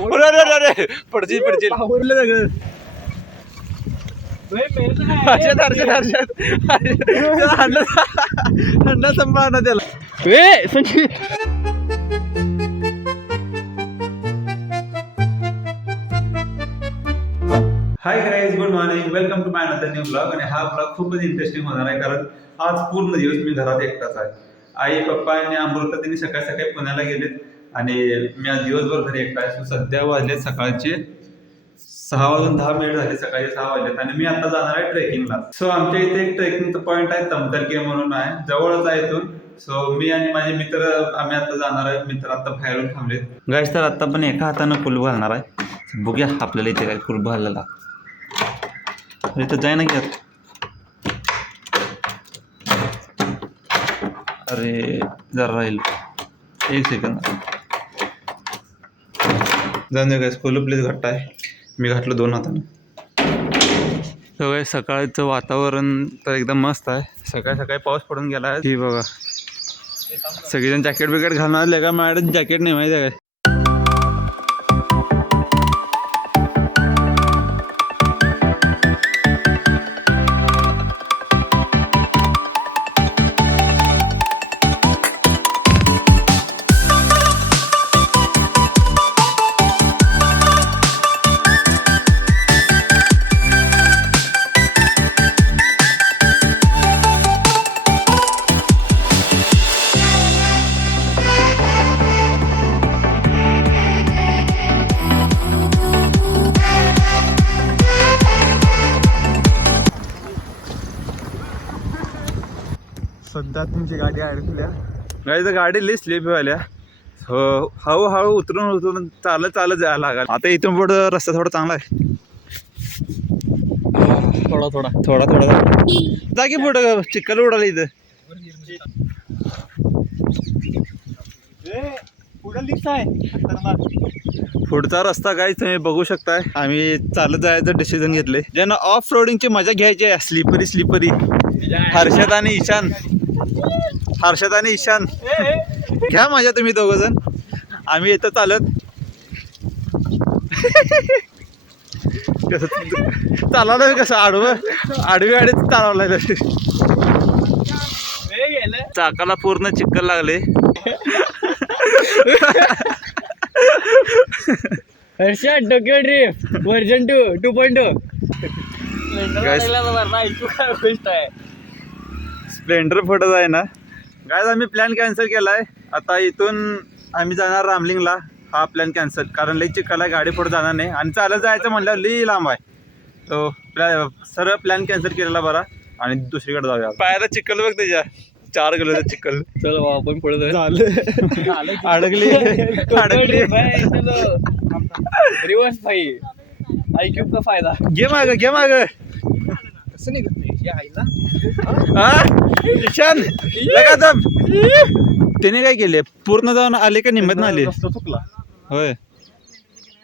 अरे पडशील पडशील हंडा संभाळणं त्याला hi guys, good morning, welcome to my another new blog. आणि हा ब्लॉग खूपच इंटरेस्टिंग होणार आहे कारण आज पूर्ण दिवस मी घरात एकटाच आहे. आई पप्पा आणि अमृता त्यांनी सकाळी सकाळी पुण्याला गेलेत आणि मी आज दिवसभर घरी एकटा आहे. सध्या वाजले सकाळचे 6:10 झाले, सकाळी 6 वाजलेत आणि मी आता जाणार आहे ट्रेकिंगला. सो आमच्या इथे एक ट्रेकिंगचा पॉईंट आहे, तमतरके म्हणून आहे, जवळच आहे इथून. सो मी आणि माझे मित्र आम्ही आता जाणार आहे. मित्र आता बाहेरून थांबलेत गाइस. तर आता पण एका हातानं कुलूप घालणार आहे. बघूया आपल्याला इथे काय कुलूप घालायला. इथं जाय ना घेत. अरे जरा राहील, एक सेकंद. जाऊन दे गाइस, कुलूप प्लीज घट्ट आहे. मी घातलं 2 हातानं. तर गाइस सकाळचं वातावरण तर एकदम मस्त आहे. सकाळी सकाळी पाऊस पडून गेला आहे. ही बघा सगळेजण जॅकेट बिकेट घालून आले का? माझ्याकडे जॅकेट नाही माहिती आहे काय. सध्या तुमची गाडी अडकल्या गाडी. गाडी लई स्लिप व्हायला. हळूहळू उतरून चालत जायला लागला. आता इथून पुढं रस्ता थोडा चांगला आहे. थोडा जागी पुढं चिखल उडाला इथं. पुढचा रस्ता काय तुम्ही बघू शकताय. आम्ही चालत जायचं डिसिजन घेतले. ज्यांना ऑफ रोडिंगची मजा घ्यायची आहे, स्लिपरी हर्षद आणि ईशान घ्या मजा तुम्ही दोघ जण. आम्ही येतं चालत. कसं चालवलं, कसं आडवी गाडीत चालवलं. चाकाला पूर्ण चिक्कल लागले. Harshad Tokyo drift version 2.2. Splendor फुटत आहे ना गाइस. आम्ही प्लॅन कॅन्सल केलाय. आता इथून आम्ही जाणार रामलिंगला. हा प्लॅन कॅन्सल कारण लई चिखल आहे, गाडी पुढे जाणार नाही आणि चालत जायचं म्हणल्यावर लई लांब आहे. तो सरळ प्लॅन कॅन्सल केलेला बरा आणि दुसरीकडे जाऊया. पायाला चिखल बघ त्याच्या 4 किलोचं चिखल. चल आपण पुढे अडकली रिवर्स भाई. आईक्यूब का फायदा. घे माग कसं निघत नाही ईशान लगा दम. त्याने काय केले, पूर्ण जाऊन आले का निम्मत आले? चुकला होय.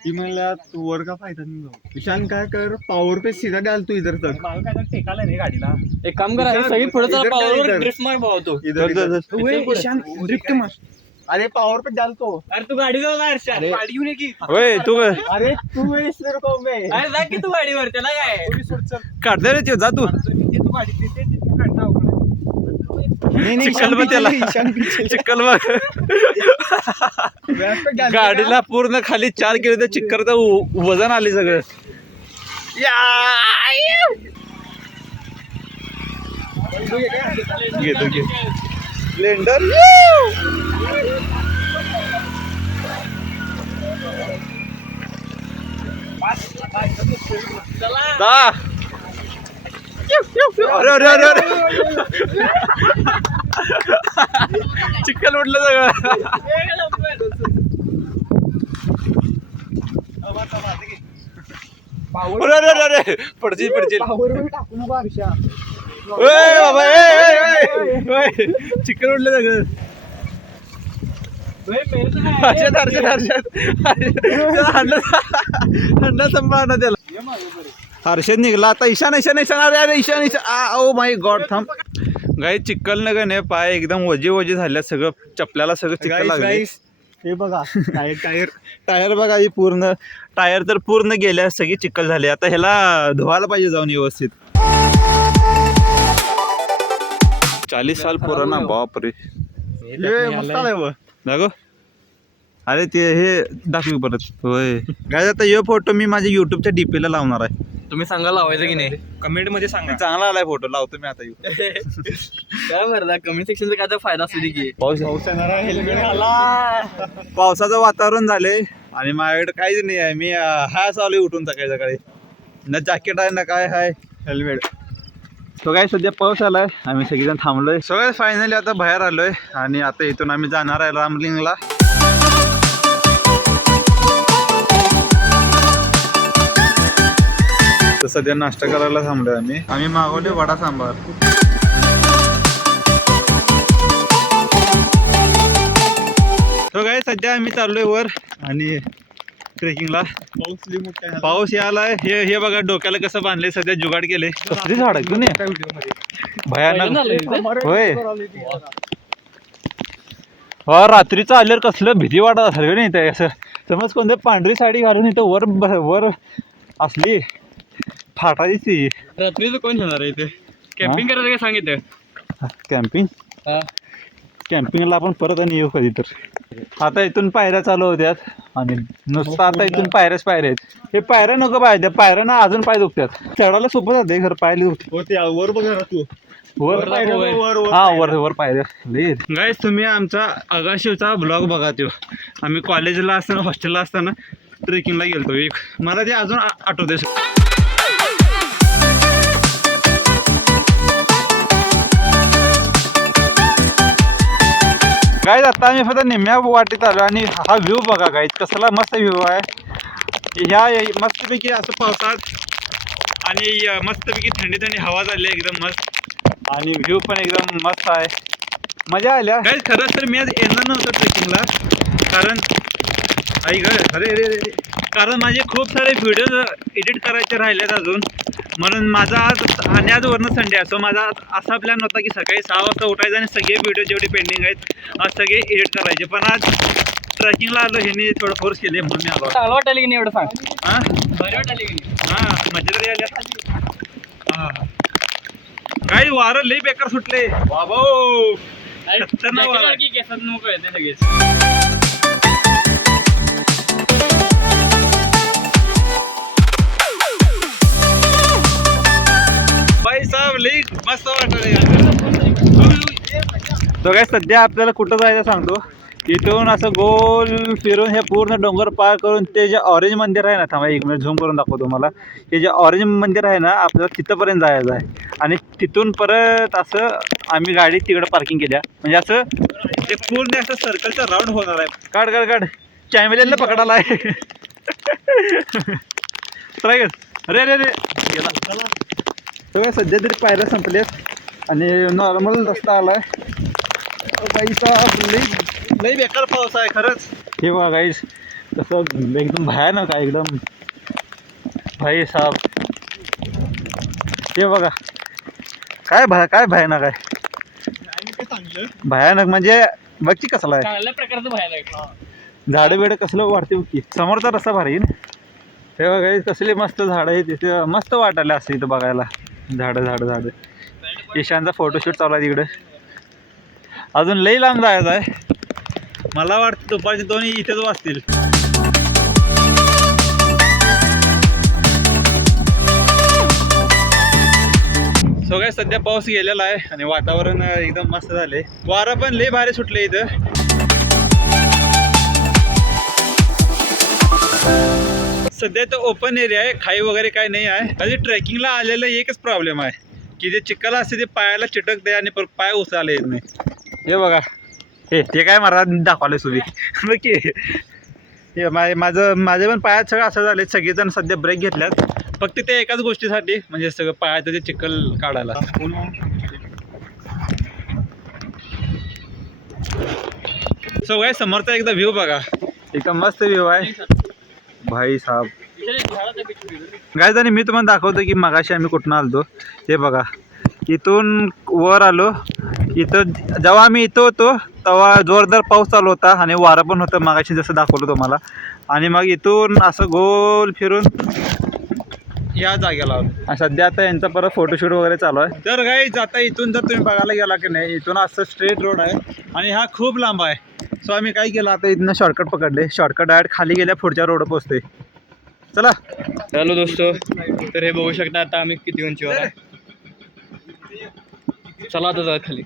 ती म्हणल्या तू वर का फायदा नाही जाऊ. ईशान काय कर, पॉवर पे सीधा डाल तू इधर तक. काय टेकाला रे गाडीला. एक काम करा, सगळी पुढे चला, पॉवर ड्रिफ्ट मार भावतो. ईशान ड्रिफ्ट मार. अरे पॉवर पे डाल तो. अरे तू गाडी जाऊ ना हर्षद, गाडी घेऊन ये की. होय तू अरे तू इसमें को में. अरे जा की तू गाडीवर, त्याला काय काढते रे ते. जा तू. तू गाडी तिथे काढता अवघड. चिखल बघ त्याला, चिखल बघ. गाडीला पूर्ण खाली 4 किलो चिक्करचं वजन आले सगळं. घेतो स्प्लेंडर. अरे चिखल उडलं सगळं. पडशील बाबा. चिखल उडलं सगळं. हंडा संभाळणं त्याला. हर्षद निघला आता. ईशान अरे ईशान. ओ माय गॉड, थांब गाई. चिखल न गणे पाय एकदम वजे झाल्या. सगळं चपल्याला सगळं चिखल लागले. हे बघा टायर टायर टायर बघा ही पूर्ण टायर तर पूर्ण गेल्या सगळी चिखल झाली आता ह्याला धुवायला पाहिजे जाऊन व्यवस्थित 40 साल पुराना बाप रे मस्त आलंय बघ. दाखव अरे ते हे दाखवी परत होय काय आता हे फोटो मी माझ्या युट्यूबच्या डीपी ला लावणार आहे तुम्ही सांगा लावायचं की नाही कमेंट मध्ये सांगा चांगला आलाय फोटो लावतो मी आता काय बरं कमेंट सेक्शनचा काय तर फायदा असू दे की पाऊस हेल्मेट आला. पावसाचं वातावरण झालंय आणि माझ्याकडे काहीच नाही आहे मी हा चालू उठून सकाळी सकाळी ना जॅकेट आहे ना काय आहे हेल्मेट तो काय सध्या पाऊस आलाय आम्ही सगळेजण थांबलोय सगळं फायनली आता बाहेर आलोय आणि आता इथून आम्ही जाणार आहे रामलिंगला तर सध्या नाश्ता करायला थांबलोय आम्ही मागवले वडा सांबार तो काय सध्या आम्ही चाललोय वर आणि ट्रेकिंगला पाऊस लई मोठा आहे. पाऊस यायलाय हे बघा डोक्याला कसं बांधले सध्या जुगाड केले कसली झाड आहे त्या व्हिडिओमध्ये. भयानक होय हा रात्रीचं आल्यावर कसलं भीती वाटत असेल नाही ते असं समज कोणतं पांढरी साडी घालून इथं वर असली फाटा दिसती रात्रीचं कोण येणार आहे इथे कॅम्पिंग करायचं काय सांगितलं कॅम्पिंगला आपण परत आणि येऊ कधी तर आता इथून पायऱ्या चालू होत्यात आणि नुसतं आता इथून पायऱ्याच पायऱ्या आहेत हे पायऱ्या नको पाहिजे पायऱ्या ना अजून पाय दुखतात चढायला सोपं जाते घर पायले हो ते वर बघा ना तू वर वर पायऱ्या गाईस तुम्ही आमचा आगाशीवचा ब्लॉग बघा तो आम्ही कॉलेजला असताना हॉस्टेलला असताना ट्रेकिंगला गेलतो एक मला ते अजून आठवते गाईज आता आम्ही फक्त निम्म्या वाटेत आलो आणि हा व्ह्यू बघा गाईज कसला मस्त व्ह्यू आहे ह्या मस्तपैकी असं पावसात आणि मस्तपैकी थंडी थंडी हवा झाली एकदम मस्त आणि व्ह्यू पण एकदम मस्त आहे मजा आल्या गाईज खरंच तर मी आज येणार नव्हतं ट्रेकिंगला कारण कारण माझे खूप सारे व्हिडिओज एडिट करायचे राहिलेत अजून म्हणून माझा आज वरनं संडे असतो माझा असा प्लॅन होता की सकाळी 6 वाजता उठायचं आणि सगळे व्हिडिओ जेवढे पेंडिंग आहेत आज सगळे एडिट करायचे पण आज ट्रेकिंगला आलो ह्यांनी थोडं फोर्स केले म्हणून मी आलो चांगलं वाटायला की नाही एवढं सांग हां बरं वाटायला की नाही मजा तरी आल्या काही वारं लई बेकार सुटले बाबा खतरनाक वारं. की केसात नको येते लगेच बाई साहेब लई मस्त वाटलं तो काय सध्या आपल्याला कुठं जायचं सांगतो इथून असं गोल फिरून हे पूर्ण डोंगर पार करून ते जे ऑरेंज मंदिर आहे ना थांबा एक मिनिट झूम करून दाखवतो तुम्हाला हे जे ऑरेंज मंदिर आहे ना आपल्याला तिथंपर्यंत जायचं आहे आणि तिथून परत असं आम्ही गाडी तिकडं पार्किंग केल्या म्हणजे असं ते पूर्ण असं सर्कलचा राऊंड होणार आहे काढ चॅमेलियनला पकडायला आहे ट्राय कर अरे गेला तो काय सध्या तरी पायऱ्या संपल्यात आणि नॉर्मल रस्ता आलाय बाईचा लई बेकार पाऊस आहे खरंच हे बघा गाईस कसं एकदम भयानक आहे एकदम भाई साहेब हे बघा काय भयानक आहे भयानक म्हणजे बघ कसला आहे चांगल्या प्रकारचं व्हायला झाडं बिडं कसलं वाढते की समोरचा रस्ता भारी ना हे बघा कसले मस्त झाडं आहे तिथे मस्त वाटायला असते इथं बघायला झाडं ईशानचा फोटोशूट चालू आहे तिकडे अजून लई लांब जायचं आहे मला वाटतं दुपारचे 2 इथेच वाजतील सो काय सध्या पाऊस गेलेला आहे आणि वातावरण एकदम मस्त झाले वारा पण लई भारी सुटले इथं सध्या तर ओपन एरिया आहे खाई वगैरे काय नाही आहे कधी ट्रेकिंगला आलेलं एकच प्रॉब्लेम आहे की जे चिखल असते ते पायाला चिटकते आणि पाय उचलायला येत नाही हे बघा ते काय मला दाखवले सुवी की हे माझे पण पायात सगळं असं झाले सगळेजण सध्या ब्रेक घेतल्यात फक्त ते एकाच गोष्टीसाठी म्हणजे सगळं पायाचं ते चिखल काढायला सो काय समोरचा एकदा व्ह्यू बघा एकदम मस्त व्ह्यू आहे भाई साहेब गाईज आणि मी तुम्हाला दाखवतो की मगाशी आम्ही कुठून आलतो हे बघा इथून वर आलो इथं जेव्हा आम्ही इथं होतो तेव्हा जोरदार पाऊस चालू होता आणि वारं पण होतं मागाशी जसं दाखवलं तुम्हाला. आणि मग इथून असं गोल फिरून या जागेला आलो. सध्या आता यांचा परत फोटोशूट वगैरे चालू आहे. तर गाईज आता इथून जर तुम्ही बघायला गेला की नाही, इथून असं स्ट्रेट रोड आहे आणि हा खूप लांब आहे. सो आम्ही काय केलं आता इथनं शॉर्टकट पकडले. शॉर्टकट डायरेक्ट खाली गेल्या पुढच्या रोड पोहोचते. चला हॅलो दोस्तो, तर हे बघू शकता आता आम्ही किती उंचीवर आहे. चला आता जात खाली.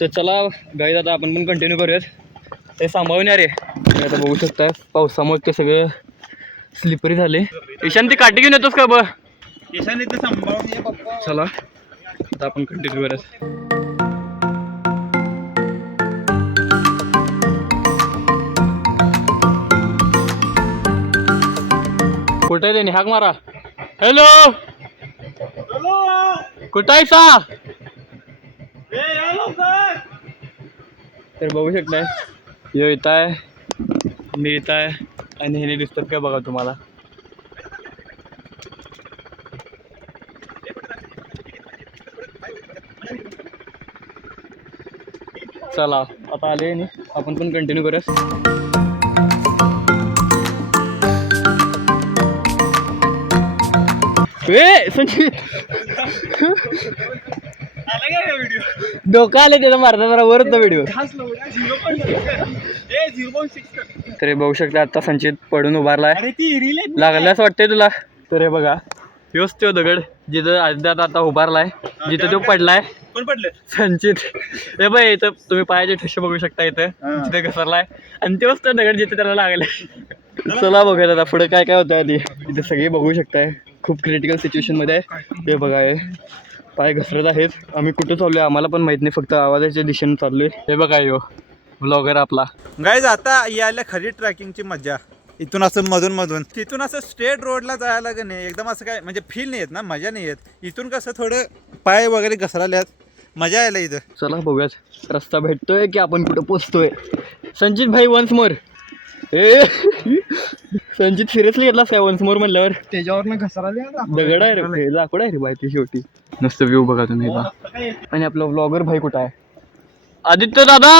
तर चला गाईज आता आपण पण कंटिन्यू करूयात. ते सांभाळून रे. आता बघू शकता पावसामुळे ते सगळं स्लिपरी झाले. ईशान ती काठी घेऊन येतोस का? ईशान इथे सांभाळून ये पप्पा. चला आता आपण कंटिन्यू करूयात. कुठे आहे हाक मारा. हॅलो कुठं आहे सा? तर बघू शकताय यो येत आहे, मी येत आहे आणि हे दिसतात का बघा तुम्हाला. चला आता आले ना, आपण पण कंटिन्यू करूया. संचित डोका आले त्याचा मारता जरा वर होता व्हिडिओ. तर हे बघू शकता आता संचित पडून उभारलाय. लागल्यास वाटतंय तुला. तर हे बघा ह्योच तो दगड जिथं अर्ध्यात आता उभारलाय, जिथं तो पडलाय. कोण पडले? संचित. हे बघ इथं तुम्ही पायाचे ठसे बघू शकता इथं जिथे घसरलाय आणि तोच तो दगड जिथे त्याला लागलाय. चला बघूया आता पुढे काय काय होतं. आधी इथे सगळे बघू शकताय खूप क्रिटिकल सिच्युएशन मध्ये आहे. हे बघा हे पाय घसरत आहेत. आम्ही कुठं चाललोय आम्हाला पण माहित नाही, फक्त आवाजाच्या दिशेने चाललोय. हे बघा यो ब्लॉगर आपला. गाईज आता यायला खरी ट्रॅकिंगची मजा. इथून असं मधून तिथून असं स्ट्रेट रोडला जायला का नाही एकदम असं काय म्हणजे फील नाही येत ना, मजा नाही येत. इथून कसं थोडं पाय वगैरे घसराल्यात, मजा यायला इथं. चला बघूयात रस्ता भेटतोय की आपण कुठं पोचतोय. संचित भाई वन्स मोर. ए संचित सिरियसली घेतलास काय वन्स मोर म्हणल्यावर? त्याच्यावर घसरा दगड आहे रे, लाकूड आहे रे बाई ती शेवटी. नुसतं व्ह्यू बघा तुम्ही. आणि आपला व्लॉगर भाई कुठं आहे? आदित्य दादा.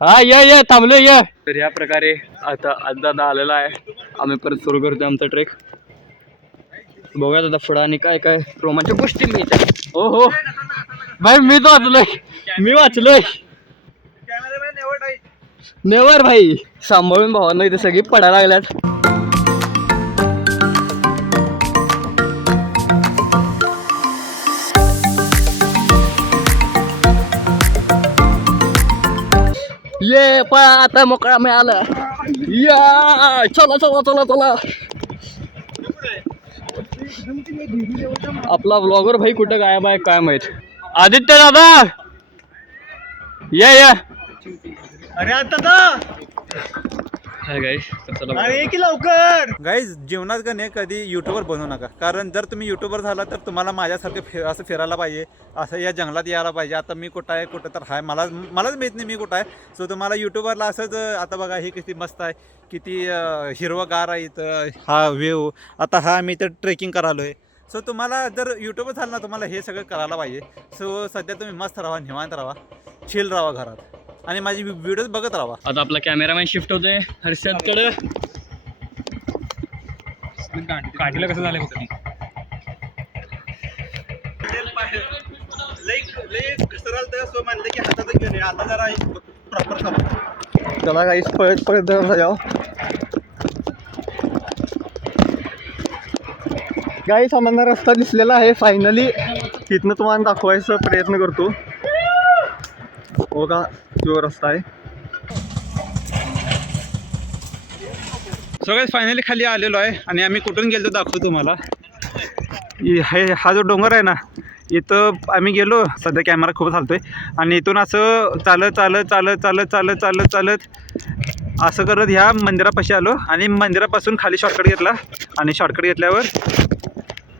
हा ये थांबलोय ये. तर या प्रकारे आता दादा आलेला आहे. आम्ही परत सुरू करतो आमचा ट्रेक. बघूयात आता पुढं आणि काय काय रोमांचक गोष्टी मिळतात. हो हो भाई मी वाचलोय. नेवर भाई सांभाळून भावांना इथे सगळी पडायला लागल्यात. ये पण आता मोकळा मिळाला. या चला चला चला चला. आपला व्लॉगर भाई कुठं गायब आहे काय माहित. आदित्य दादा या. अरे आता हाय गाईस, चला अरे की लवकर. गाईज जीवनात का नाही कधी युट्यूबर बनवू नका, कारण जर तुम्ही युट्यूबर झाला तर तुम्हाला माझ्यासारखं असं फिरायला पाहिजे, असं या जंगलात यायला पाहिजे. आता मी कुठं आहे कुठं तर आहे मलाच माहीत नाही मी कुठं आहे. सो तुम्हाला युट्यूबरला असंच आता बघा हे किती मस्त आहे, किती हिरवंगार आहे इथं, हा व्ह्यू. आता हा मी इथं ट्रेकिंग करालो आहे. सो तुम्हाला जर युट्यूबर झालं ना तुम्हाला हे सगळं करायला पाहिजे. सो सध्या तुम्ही मस्त राहा, निवांत राहा, चिल राहा घरात आणि माझी व्हिडिओज बघत राहा. आता आपला कॅमेरामॅन शिफ्ट होतोय हर्षदकडे. काठीला कसं झालं होतं सो म्हणलं की हातात घेऊन आता जरा प्रॉपर करा. चला गाईस पळत जाऊ. गाईस आम्हाला रस्ता दिसलेला आहे फायनली. तिथनं तुम्हाला दाखवायचा प्रयत्न करतो. हो का जो रस्ता आहे. सगळ्यात फायनली खाली आलेलो आहे आणि आम्ही कुठून गेलो दाखवतो तुम्हाला. हा जो डोंगर आहे ना इथं आम्ही गेलो. सध्या कॅमेरा खूप चालतोय आणि इथून असं चालत असं करत ह्या मंदिरापाशी आलो आणि मंदिरापासून खाली शॉर्टकट घेतला आणि शॉर्टकट घेतल्यावर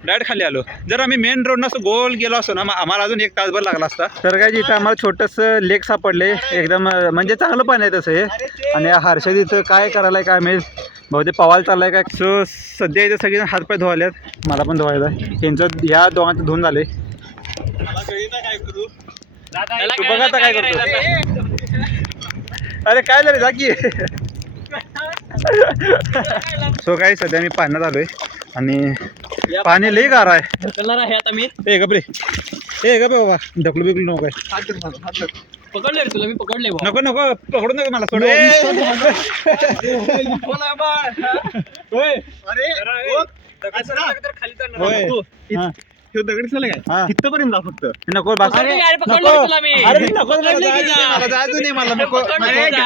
डायरेक्ट खाली आलो. जर आम्ही मेन रोडनं असं गोल गेलो असतो ना आम्हाला अजून 1 तासभर लागला असता. तर काय इथं आम्हाला छोटंसं लेक सापडले एकदम म्हणजे चांगलं पाणी आहे तसं हे. आणि हर्षद इथं काय करायला काय माहीत भाऊ ते पवायला चाललाय काय. सो सध्या इथे सगळे हातपाय धुवाल्यात, मला पण धुवायला आहे. यांचं या दोघांचं धुवून झाले. काय करू तू बघा आता काय करतो. अरे काय झालं जा की. सो काय सध्या मी पाण्यात आलोय आणि पाणी लई गार आहे. आता मी ए गपरे, ए गप बाबा, ढकलू बिकलू नको काय. पकडले तुला, मी पकडले नको नको पकडू नको मला सोड. दगड झालं काय इथपर्यंत जा फक्त. नको बस. अरे यार, पकडलं नको. तुला मी. अरे नको पकडलं मला की जायचं नाही, मला जायचं नाही, मला नको. पकडलं अरे, का?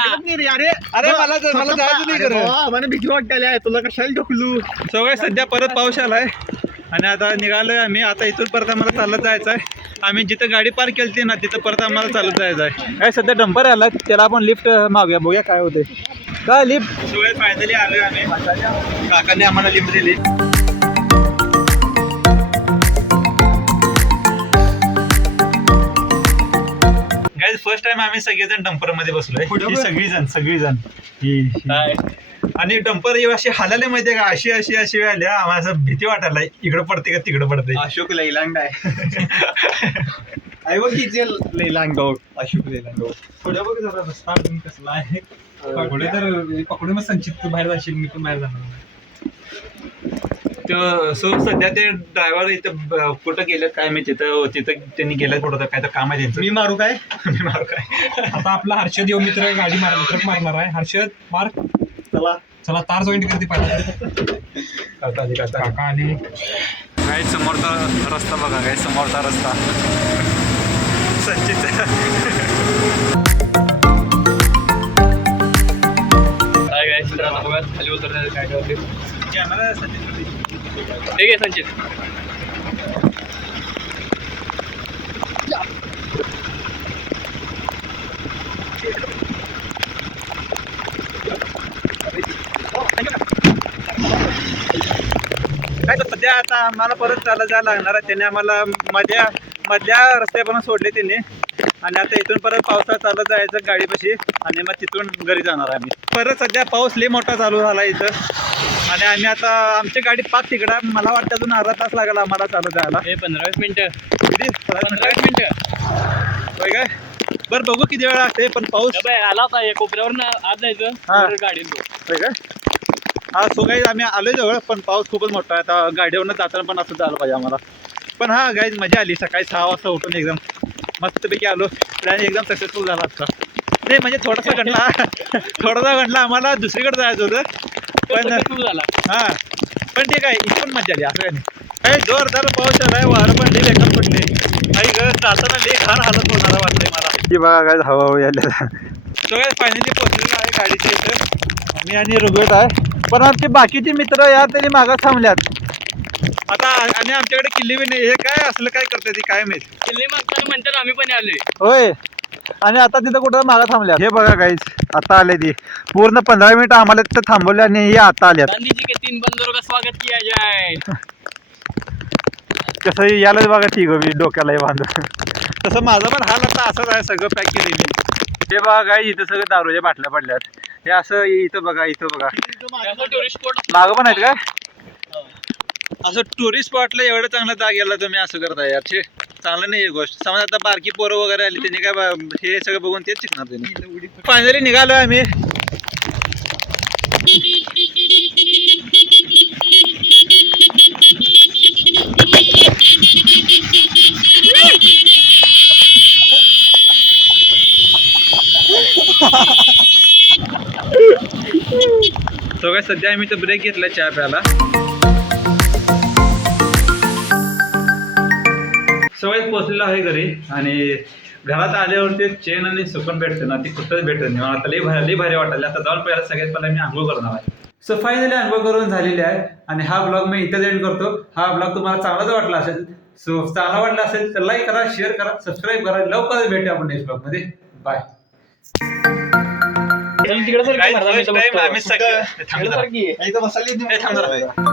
अरे मला जायचं नाही खरं. मला भीती वाटायला तुला कशाला ढकलू. सो काय सध्या परत पाऊस आलाय आणि आता निघालोय आम्ही. आता इथून परत आम्हाला चालत जायचं आहे. आम्ही जिथं गाडी पार्क केली ना तिथं परत आम्हाला चालत जायचं आहे. काय सध्या डंपर आलाय, त्याला आपण लिफ्ट मागूया, बघूया काय होते. काय लिफ्ट. सो फायनली आलोय आम्ही. काकाने आम्हाला लिफ्ट दिली. गाईज फर्स्ट टाइम आम्ही सगळेजण डंपर मध्ये बसलोय. ही सगळीजण आणि डंपर अशी हालाले माहितीये का, अशी आल्या. आम्हाला असं भीती वाटायला, इकडं पडते का तिकडं पडते. अशोक लैलांड आहे बघ किती लैलांड अशोक लैलांड. पुढे बघ जरा रस्ता अजून कसला आहे. पुढे तर पकडून मग संचित तू बाहेर जाशील, मी पण बाहेर जाणार. सो सध्या ते ड्रायव्हर इथं कुठं गेलं काय मी तिथं त्यांनी गेलं कुठं, काय तर काम आहे त्यांचं. मी मारू काय. मी मारू काय. आता आपला हर्षद येऊ मित्र गाडी ट्रक मारणार आहे. हर्षद मार. चला तार जॉईंट करते पाहिजे. काका आले. काय समोरचा रस्ता बघा, काय समोरचा रस्ता संचित. काय काय मित्रांनो, बघा खाली उतरण्याचं काय ठेवते. कॅमेरा संचित. ठीक आहे संचित. काय तर सध्या आता आम्हाला परत चालत जायला लागणार आहे. त्याने आम्हाला मधल्या रस्त्यापासून सोडले त्यांनी आणि आता इथून परत पावसाळ्यात चालत जायचं गाडीपाशी आणि मग तिथून घरी जाणार आहे आम्ही. परत सध्या पाऊस लई मोठा चालू झाला इथं आणि आम्ही आता आमची गाडी पाक तिकडं. मला वाटतं अजून अर्धा तास लागला आम्हाला चालत जायला. 15-20 मिनिटं. किती 15-20 मिनिटं. होय काय. बरं बघू किती वेळ लागते. पण पाऊस आला होता कोपऱ्यावर आत जायचं. हा. गाडी होय काय. हा सो गाईज आम्ही आलोय जवळ, पण पाऊस खूपच मोठा आहे. आता गाडीवरनं जाताना पण असं झालं पाहिजे आम्हाला. पण हा गाईज मजा आली. सकाळी 6 वाजता उठून एकदम मस्तपैकी आलो. प्लॅन एकदम सक्सेसफुल झाला असता. नाही म्हणजे थोडासा घंटला आम्हाला दुसरीकडे जायचं होतं. पण झाला. हा पण ठीक आहे, इथं पण मजा आली. असं काही नाही. काही जोरदार पाऊस आलाय, वारं पण लई बेकार पडले. काही जाताना लई घाण हालत होणार वाटतंय मला. ती बघा काय हवा यायला. सो काय फायनली पोहोचलेलं आहे गाडीच्या इथं. मी आणि रुगवेट आहे. पण आमचे बाकीचे मित्र या तरी मागं थांबल्यात आता. आणि आमच्याकडे किल्ली बी नाही. हे काय असलं काय करते ती काय माहित. किल्ली मागताना म्हणतात आम्ही पण आलोय. होय. आणि आता तिथं कुठं मागं थांबल्या. हे बघा गाईस आता आले ती. पूर्ण 15 मिनिटं आम्हाला तिथं थांबवले आणि हे आता आल्यात. गांधीजी के 3 बंदरों का स्वागत किया जाए. कसं यालाच बघा ती गं मी डोक्याला बांधून. तसं माझा पण हाल आता असंच आहे. सगळं पॅक केलेली. हे बघा गाई इथं सगळं दारूच्या बाटल्या पडल्यात. हे असं इथं बघा टुरिस्ट स्पॉट मागं पण आहेत काय. असं टुरिस्ट स्पॉटला एवढं चांगलं जागेला तुम्ही असं करताय यार. चांगलं नाही ही गोष्ट. समज आता बारकी पोरं वगैरे आली त्यांनी काय हे सगळं बघून तेच शिकणार त्यांनी. फायनली निघालोय आम्ही. तो काय सध्या आम्ही तर ब्रेक घेतला चहा प्यायला. सवय पोचलेला आहे घरी आणि घरात आल्यावरती चेन आणि सुकून भेटते ना, ती कुठंच भेटत नाही. आता लई भारी वाटायला. आता जाऊन पहिला सगळ्यात पहिला मी आंघोळ करणार आहे. सो फायनली आंघोळ करून झालेली आहे आणि हा ब्लॉग मी इथेच एंड करतो. हा ब्लॉग तुम्हाला चांगलाच वाटला असेल. सो चांगला वाटला असेल तर लाईक करा, शेअर करा, सबस्क्राईब करा. लवकरच भेटूया आपण नेक्स्ट ब्लॉग मध्ये. बाय. तिकडे आम्ही सगळं इथं बसायला